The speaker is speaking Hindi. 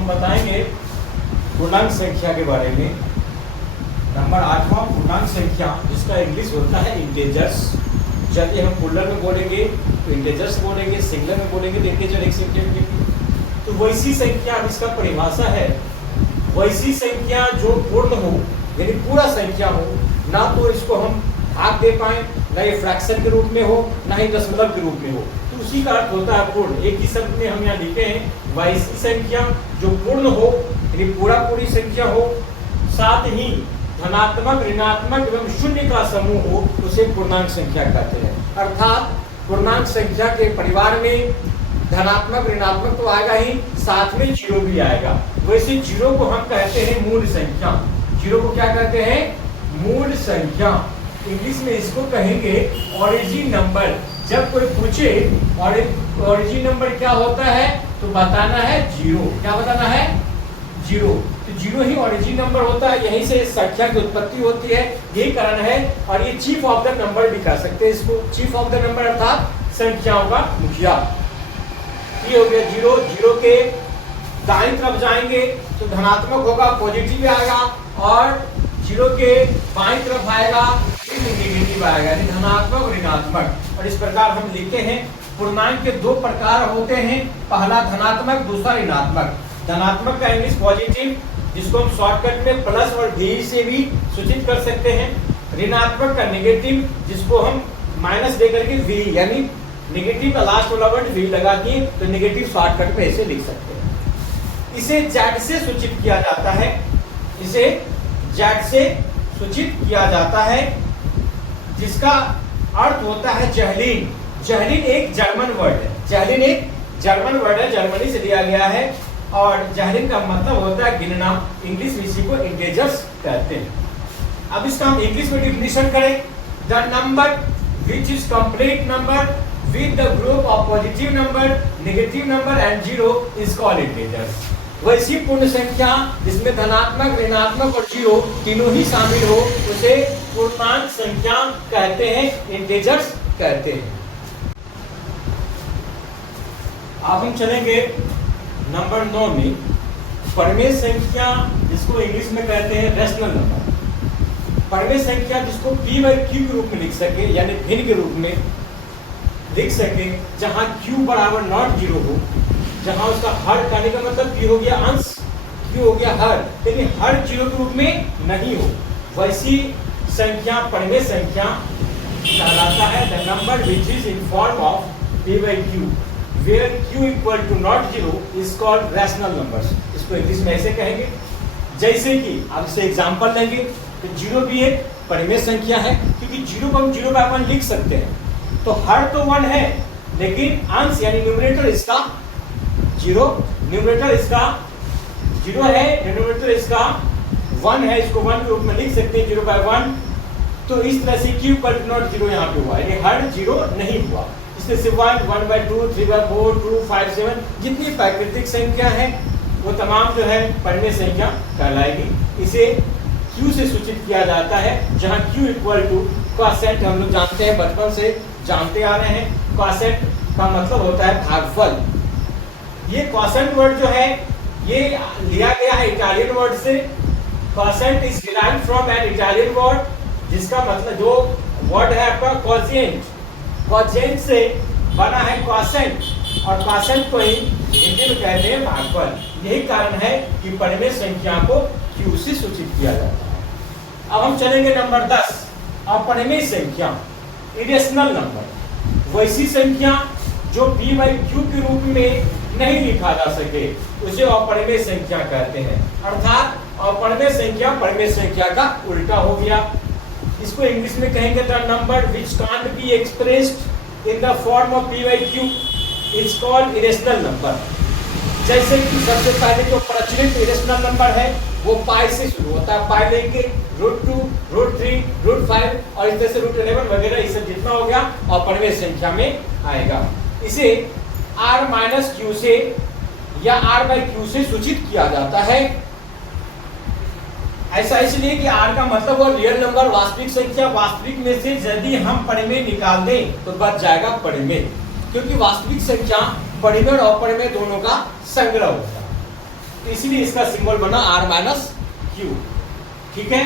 हम बताएंगे पूर्णांक संख्या के बारे में। नंबर 8वां पूर्णांक संख्या, जिसका इंग्लिश होता है इंटेजर्स। जब ये हम प्लूरल में बोलेंगे तो इंटेजर्स बोलेंगे, सिंगुलर में बोलेंगे तो इंटेजर एक संख्या मिलेगी। तो वैसी संख्या, इसका परिभाषा है वैसी संख्या जो पूर्ण हो, यानी पूरा संख्या हो, ना तो इसको हम भाग दे पाए, ना ये फ्रैक्शन के रूप में हो, ना ही दशमलव के रूप में हो, तो उसी का अर्थ होता है पूर्ण। एक ही शब्द में हम यहाँ लिखे हैं वैसी संख्या जो पूर्ण हो, यानी पूरी संख्या हो, साथ ही धनात्मक, ऋणात्मक एवं शून्य का समूह हो, उसे पूर्णांक संख्या कहते हैं। अर्थात पूर्णांक संख्या के परिवार में धनात्मक ऋणात्मक तो आएगा ही, साथ में जीरो भी आएगा। वैसे जीरो को हम कहते हैं मूल संख्या। जीरो को क्या कहते हैं? मूल संख्या। इंग्लिश में इसको कहेंगे ओरिजिन नंबर। जब कोई पूछे ओरिजिन नंबर क्या होता है, तो बताना है जीरो। क्या बताना है? जीरो। तो जीरो ही ओरिजिन नंबर होता है, यहीं से संख्या की उत्पत्ति होती है, यही कारण है। और ये चीफ ऑफ द नंबर भी कह सकते हैं इसको। चीफ ऑफ द नंबर अर्थात संख्याओं का मुखिया। ये हो गया जीरो। जीरो के दाईं तरफ जाएंगे तो धनात्मक होगा, पॉजिटिव आएगा, और जीरो के बाईं तरफ आएगा नेगेटिव आएगा, यानी धनात्मक और ऋणात्मक। और इस प्रकार हम लिखते हैं पूर्णांक के दो प्रकार होते हैं, पहला धनात्मक, दूसरा ऋणात्मक। धनात्मक का इंग्लिश पॉजिटिव, जिसको हम शॉर्टकट में प्लस और भी से भी सूचित कर सकते हैं। ऋणात्मक का नेगेटिव, जिसको हम माइनस देकर के वी, यानी नेगेटिव का लास्ट वाला वर्ड वी लगा के, तो नेगेटिव शॉर्टकट में ऐसे लिख सकते हैं। इसे जेड से सूचित किया जाता है। इसे जेड से सूचित किया जाता है, जिसका अर्थ होता है जहलीन। जहलीन एक जर्मन वर्ड है। जहलीन एक जर्मन वर्ड है, जर्मनी से लिया गया है। और जहलीन का मतलब होता है गिनना। इंग्लिश में इसी को इंटेजर्स कहते हैं। अब इसका हम इंग्लिश में डिफिनेशन करें, the number which is complete number with the group of positive number, negative number and zero is called integer। वैसी पूर्ण संख्या जिसमें धनात्मक, ऋणात्मक और जीरो तीनों ही शामिल हो, उसे पूर्णांक संख्या कहते हैं, इंटीजर्स कहते हैं। अब हम चलेंगे नंबर 9 में, परमेय संख्या, जिसको इंग्लिश में कहते हैं रैशनल नंबर। परमेय संख्या जिसको p बाई q के रूप में लिख सके, यानी भिन्न के रूप में लिख सके, जहां q बराबर नॉट जीरो हो, जहां उसका हर कहने का मतलब p हो गया अंश, q हो गया हर, लेकिन हर जीरो के रूप में नहीं हो, वैसी संख्या परमेय संख्या कहलाता है। The number which is in form of p by q where q equal to not zero is called rational numbers. इसको इंग्लिश में ऐसे कहेंगे। जैसे कि आप इसे एग्जांपल लेंगे तो जीरो भी एक परमेय संख्या है, क्योंकि जीरो को हम जीरो बाय वन लिख सकते हैं। तो हर तो वन है, लेकिन अंश यानी न्यूमरेटर इसका जीरो, न्यूमरेटर इसका जीरो है, डिनोमिनेटर इसका वन है, इसको वन के रूप में लिख सकते हैं, जीरो बाय वन। तो इस तरह से q पर नॉट जीरो यहाँ पे हुआ, यानी हर जीरो नहीं हुआ। इसमें से one, one by two, three by four, two, five, seven, जितनी प्राकृतिक संख्या है वो तमाम जो है परमेय संख्या कहलाएगी। इसे q से सूचित किया जाता है, जहाँ q इक्वल टू क्वोशिएंट, हम लोग जानते हैं, बचपन से जानते आ रहे हैं। क्वोशिएंट का मतलब होता है भागफल। ये क्वोशिएंट वर्ड जो है ये लिया गया है इटालियन वर्ड से। Quotient is derived from an Italian word, जिसका मतलब जो वर्ड है आपका क्वोशिएंट, क्वोशिएंट से बना है क्वोशिएंट, और क्वोशिएंट को ही हिंदी में कहते हैं भागफल। यही कारण है कि परमेय संख्या को q से सूचित किया जाता है। अब हम चलेंगे नंबर 10, अपरिमेय संख्या, इरेशनल नंबर। वैसी संख्या जो p बाई q के रूप में नहीं लिखा जा सके, उसे अपरिमेय संख्या कहते हैं। अर्थात अपरिमेय संख्या परमेय संख्या का उल्टा हो गया। इसको इंग्लिश में कहेंगे the number which can't be expressed in the form of p by q is called irrational number. जैसे कि सबसे पहले जो प्रचलित इरेशनल नंबर है वो पाई से शुरू होता है। पाई लेके √2, √3, √5 और इस तरह से √11 वगैरह, ये सब जितना हो गया अपरिमेय संख्या में आएगा। इसे r माइनस q से या r बाई q से सूचित किया जाता है। ऐसा इसलिए कि r का मतलब वो रियल नंबर, वास्तविक संख्या। वास्तविक में से यदि हम परिमेय निकाल दें तो बच जाएगा परिमेय, क्योंकि वास्तविक संख्या परिमेय और अपरिमेय दोनों का संग्रह होता है। तो इसलिए इसका सिंबल बना R माइनस क्यू। ठीक है।